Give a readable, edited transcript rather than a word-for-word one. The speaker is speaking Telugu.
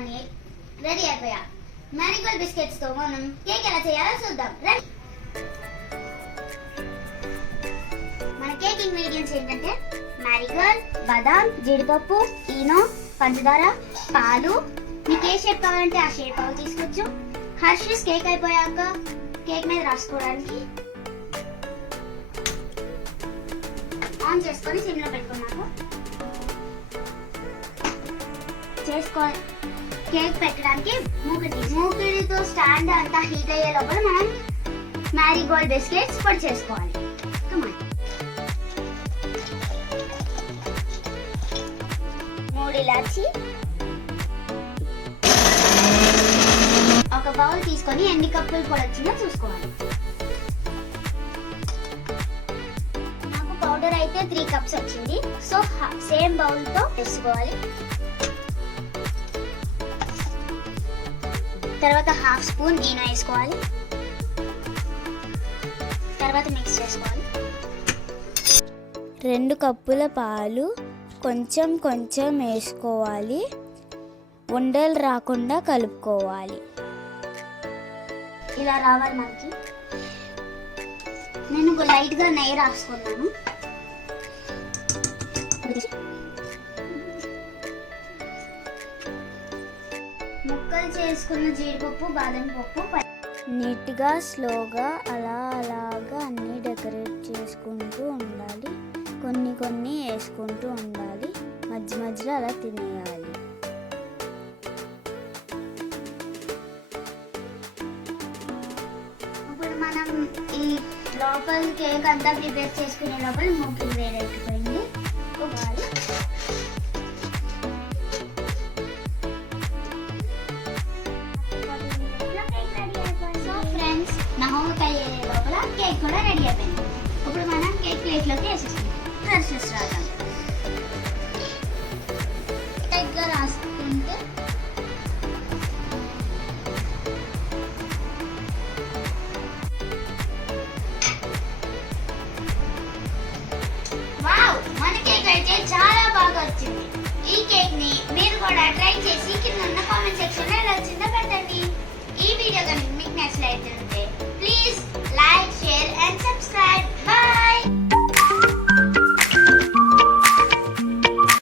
అన్ని రెడీ అయిపోయా. మ్యారీగోల్డ్ బిస్కెట్స్ తో మనం కేక్ ఎలా చేయాలో చూద్దాం. మన కేక్ ఇంగ్రీడియంట్స్ ఏంటంటే మ్యారీగోల్డ్, బాదాం, జీడిపప్పు, ఈనో, పంచదార, పాలు. మీకు ఏ షేప్ కావాలంటే ఆ షేప్ అవి తీసుకోవచ్చు. హర్షీస్ కేక్ అయిపోయాక కేక్ మీద రాసుకోవడానికి ఆన్ చేసుకొని సిమ్ లో పెట్టుకున్నాక కేక్ పెట్టడానికి మూకిడితో స్టాండ్ అంతా హీట్ అయ్యే లోపల మనం మ్యారీగోల్డ్ బిస్కెట్స్ పొడి చేసుకోవాలి. 3 ఇలాచి, ఒక బౌల్ తీసుకొని ఎన్ని కప్పులు పొడి వచ్చిందో చూసుకోవాలి. నాకు పౌడర్ అయితే 3 కప్స్ వచ్చింది. సో సేమ్ బౌల్ తో వేసుకోవాలి. తర్వాత 1/2 స్పూన్ ఈనో వేసుకోవాలి. తర్వాత మిక్స్ చేసుకోవాలి. 2 కప్పుల పాలు కొంచెం కొంచెం వేసుకోవాలి. ఉండలు రాకుండా కలుపుకోవాలి. ఇలా రావాలి మనకి. నేను లైట్ గా నెయ్యి రాసుకున్నాను. ముక్కలు చేసుకున్న జీడిపప్పు, బాదం పప్పు నీట్గా స్లోగా అలాగా అన్నీ డెకరేట్ చేసుకుంటూ ఉండాలి. కొన్ని వేసుకుంటూ ఉండాలి. మధ్యలో అలా తినేయాలి. ఇప్పుడు మనం ఈ లోపల కేక్ అంతా ప్రిపేర్ చేసుకునే లోపల మూకిలు వేడెక్కిపోయింది. సో ఫ్రెండ్స్, నా హోంకాయ లోపల కేక్ కూడా రెడీ అయిపోయింది. ఇప్పుడు మనం కేక్ ప్లేట్లోకి వేసేస్తాం. హర్షెస్ రాద్దాం. టైట్గా రాసుకుంటే వావ్, మన కేక్ అయితే చాలా బాగా వచ్చింది. ఈ కేక్ ని మీరు కూడా ట్రై చేసి కింద